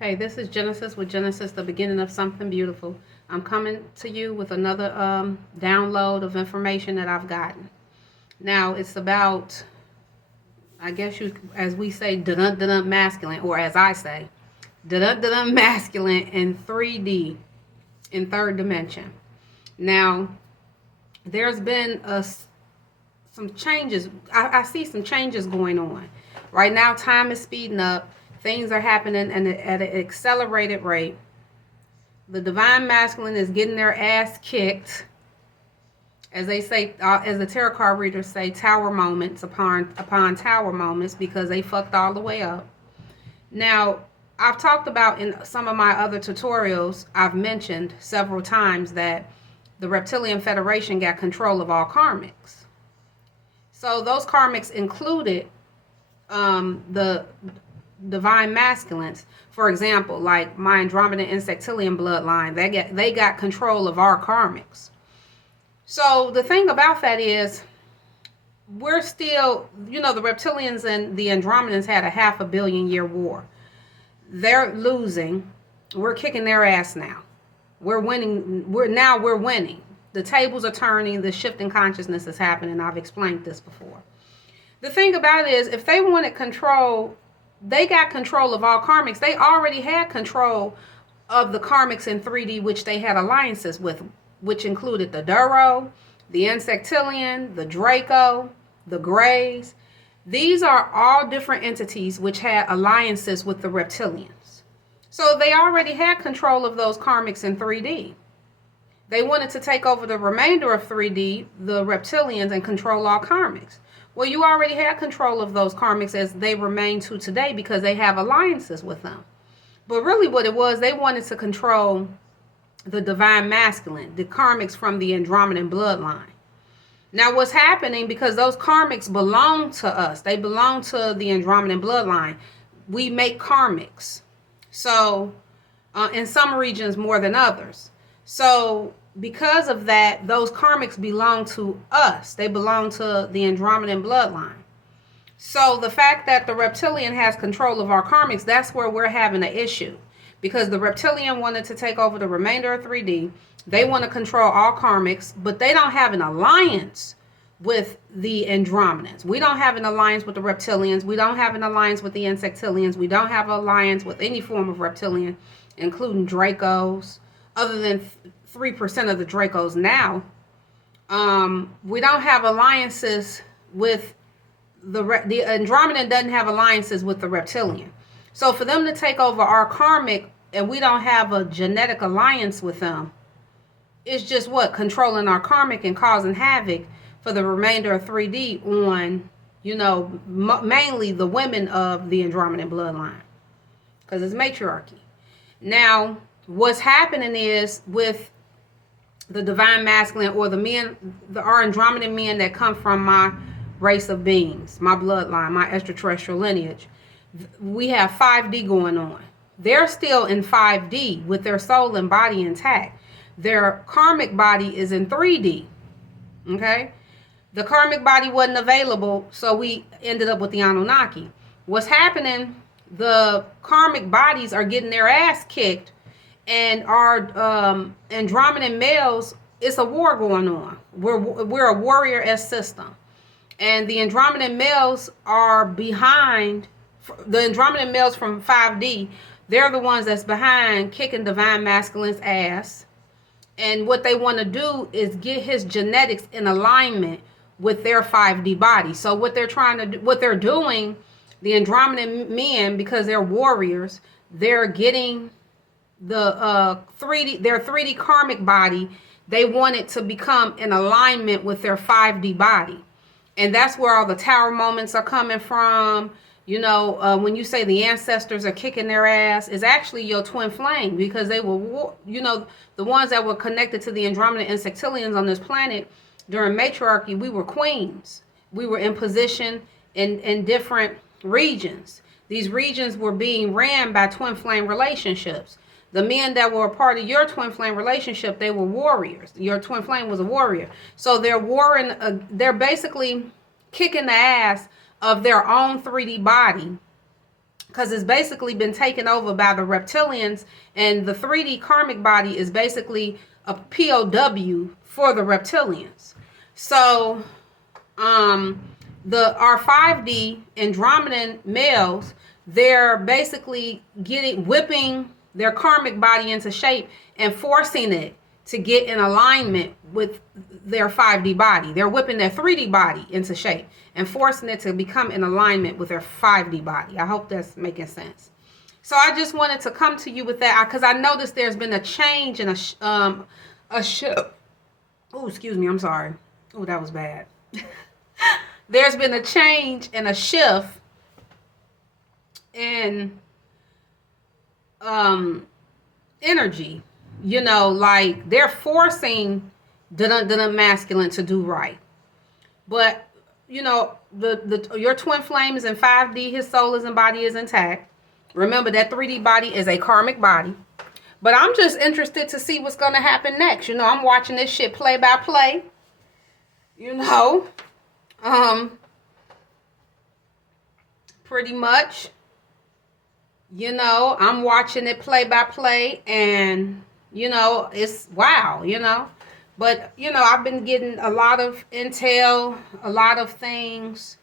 Hey, this is Genesis with Genesis, the beginning of something beautiful. I'm coming to you with another download of information that I've gotten. Now, it's about, I guess you, as we say, dun dun masculine, or as I say, dun dun masculine in 3D, in third dimension. Now, there's been some changes. I see some changes going on. Right now, time is speeding up. Things are happening at an accelerated rate. The divine masculine is getting their ass kicked, as they say, as the tarot card readers say, tower moments upon tower moments, because they fucked all the way up. Now, I've talked about in some of my other tutorials, I've mentioned several times that the Reptilian Federation got control of all karmics. So those karmics included the divine masculines. For example, like my Andromedan Insectilian bloodline, they got control of our karmics. So the thing about that is, we're still, the reptilians and the Andromedans had a 500 million-year war. They're losing. We're kicking their ass now. We're winning. We're winning. The tables are turning. The shift in consciousness is happening. I've explained this before. The thing about it is, if they wanted control, they got control of all karmics. They already had control of the karmics in 3D, which they had alliances with, which included the Duro, the Insectilian, the Draco, the Greys. These are all different entities which had alliances with the reptilians. So they already had control of those karmics in 3D. They wanted to take over the remainder of 3D, the reptilians, and control all karmics. Well, you already had control of those karmics as they remain to today, because they have alliances with them. But really what it was, they wanted to control the divine masculine, the karmics from the Andromedan bloodline. Now what's happening, because those karmics belong to us, they belong to the Andromedan bloodline, we make karmics. So in some regions more than others. So because of that, those karmics belong to us. They belong to the Andromedan bloodline. So the fact that the reptilian has control of our karmics, that's where we're having an issue. Because the reptilian wanted to take over the remainder of 3D. They want to control all karmics, but they don't have an alliance with the Andromedans. We don't have an alliance with the reptilians. We don't have an alliance with the Insectilians. We don't have an alliance with any form of reptilian, including Dracos, other than 3% of the Dracos now. We don't have alliances with the Andromedan doesn't have alliances with the reptilian. So for them to take over our karmic and we don't have a genetic alliance with them, it's just what? Controlling our karmic and causing havoc for the remainder of 3D on, mainly the women of the Andromedan bloodline, because it's matriarchy. Now, what's happening is with the divine masculine, or the men, our Andromedan men that come from my race of beings, my bloodline, my extraterrestrial lineage, we have 5D going on. They're still in 5D with their soul and body intact. Their karmic body is in 3D. Okay? The karmic body wasn't available, so we ended up with the Anunnaki. What's happening, the karmic bodies are getting their ass kicked, and our Andromedan males, it's a war going on. We're a warrior-esque system. And the Andromedan males are behind, the Andromedan males from 5D, they're the ones that's behind kicking divine masculine's ass. And what they want to do is get his genetics in alignment with their 5D body. So what they're trying to do, what they're doing, the Andromedan men, because they're warriors, they're getting the 3D, their 3D karmic body, they want it to become in alignment with their 5D body. And that's where all the tower moments are coming from. When you say the ancestors are kicking their ass, it's actually your twin flame, because they were, the ones that were connected to the Andromedan Insectilians on this planet during matriarchy. We were queens. We were in position in different regions. These regions were being ran by twin flame relationships. The men that were a part of your twin flame relationship, they were warriors. Your twin flame was a warrior. So they're warring, they're basically kicking the ass of their own 3D body because it's basically been taken over by the reptilians, and the 3D karmic body is basically a POW for the reptilians. So our 5D Andromedan males, they're basically whipping their karmic body into shape and forcing it to get in alignment with their 5D body. They're whipping their 3D body into shape and forcing it to become in alignment with their 5D body. I hope that's making sense. So I just wanted to come to you with that, because I noticed there's been a change in a shift. Oh, excuse me, I'm sorry. Oh, that was bad. There's been a change and a shift in energy. You know, like they're forcing the masculine to do right. But, you know, your twin flame is in 5D, his soul is and body is intact. Remember that 3D body is a karmic body. But I'm just interested to see what's going to happen next. You know, I'm watching this shit play by play. You know, pretty much, you know, I'm watching it play by play, and, you know, it's wow, you know. But, you know, I've been getting a lot of intel, a lot of things.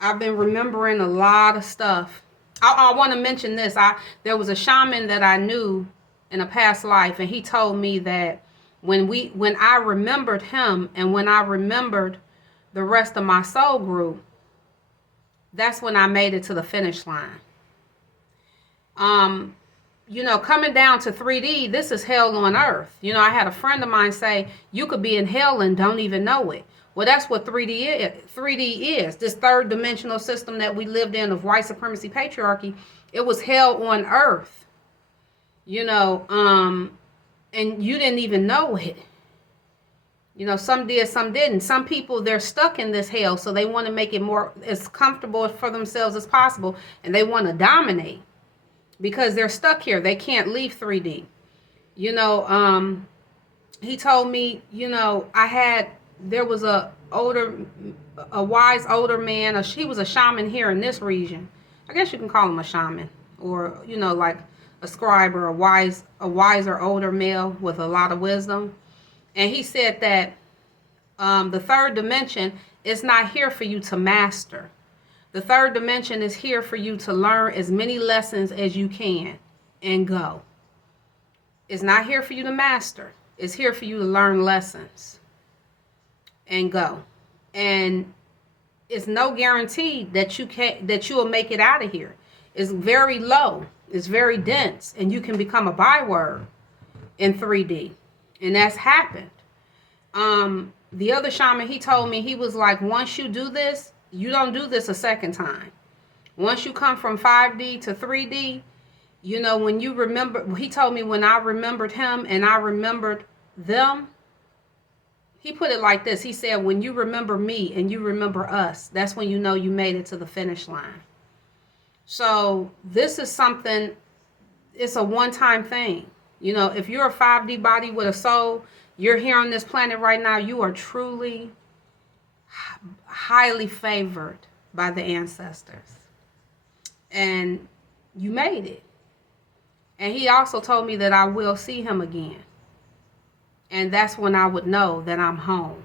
I've been remembering a lot of stuff. I want to mention this. There was a shaman that I knew in a past life, and he told me that when I remembered him and when I remembered the rest of my soul group, that's when I made it to the finish line. You know, coming down to 3D, this is hell on earth. You know, I had a friend of mine say, you could be in hell and don't even know it. Well, that's what 3D is. 3D is this third dimensional system that we lived in of white supremacy patriarchy. It was hell on earth. You know, and you didn't even know it. You know, some did, some didn't. Some people, they're stuck in this hell, so they want to make it more as comfortable for themselves as possible, and they want to dominate because they're stuck here. They can't leave 3D. You know, he told me, you know, there was a wise older man, he was a shaman here in this region. I guess you can call him a shaman, or, you know, like a scribe, or a wiser older male with a lot of wisdom. And he said that the third dimension is not here for you to master. The third dimension is here for you to learn as many lessons as you can and go. It's not here for you to master. It's here for you to learn lessons and go. And it's no guarantee that you will make it out of here. It's very low. It's very dense, and you can become a byword in 3D. And that's happened. The other shaman, he told me, he was like, once you do this, you don't do this a second time. Once you come from 5D to 3D, you know, when you remember, he told me when I remembered him and I remembered them, he put it like this. He said, when you remember me and you remember us, that's when you know you made it to the finish line. So this is something, it's a one-time thing. You know, if you're a 5D body with a soul, you're here on this planet right now, you are truly highly favored by the ancestors. And you made it. And he also told me that I will see him again. And that's when I would know that I'm home.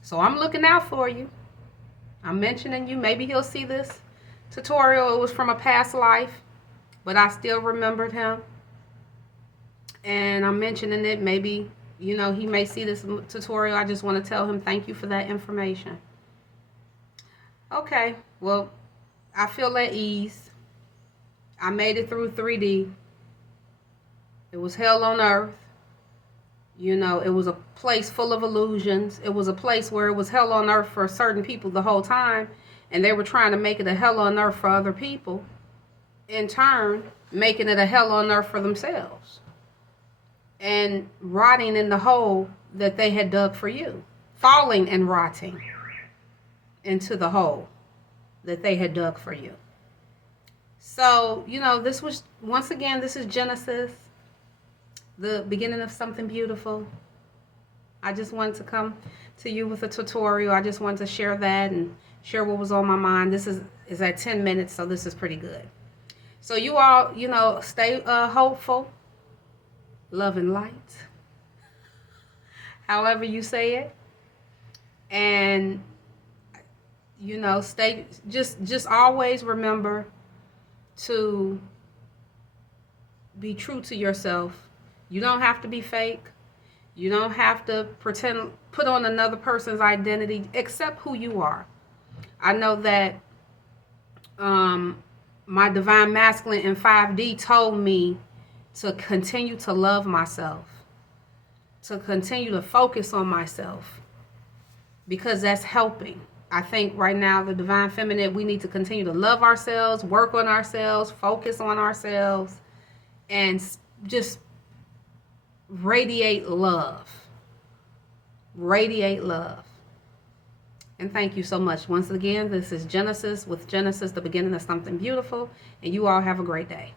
So I'm looking out for you. I'm mentioning you. Maybe he'll see this tutorial. It was from a past life, but I still remembered him. And I'm mentioning it. Maybe, you know, he may see this tutorial. I just want to tell him thank you for that information. Okay, well, I feel at ease. I made it through 3D. It was hell on earth. You know, it was a place full of illusions. It was a place where it was hell on earth for certain people the whole time, and they were trying to make it a hell on earth for other people, in turn making it a hell on earth for themselves, and rotting in the hole that they had dug for you, falling and rotting into the hole that they had dug for you. So, you know, this was, once again, this is Genesis, the beginning of something beautiful. I just wanted to come to you with a tutorial. I just wanted to share that and share what was on my mind. This is at 10 minutes, so this is pretty good. So you all, stay hopeful, love and light, however you say it. And, stay, just always remember to be true to yourself. You don't have to be fake. You don't have to put on another person's identity, except who you are. I know that my divine masculine in 5D told me to continue to love myself, to continue to focus on myself, because that's helping. I think right now, the divine feminine, we need to continue to love ourselves, work on ourselves, focus on ourselves, and just radiate love. Radiate love. And thank you so much. Once again, this is Genesis with Genesis, the beginning of something beautiful. And you all have a great day.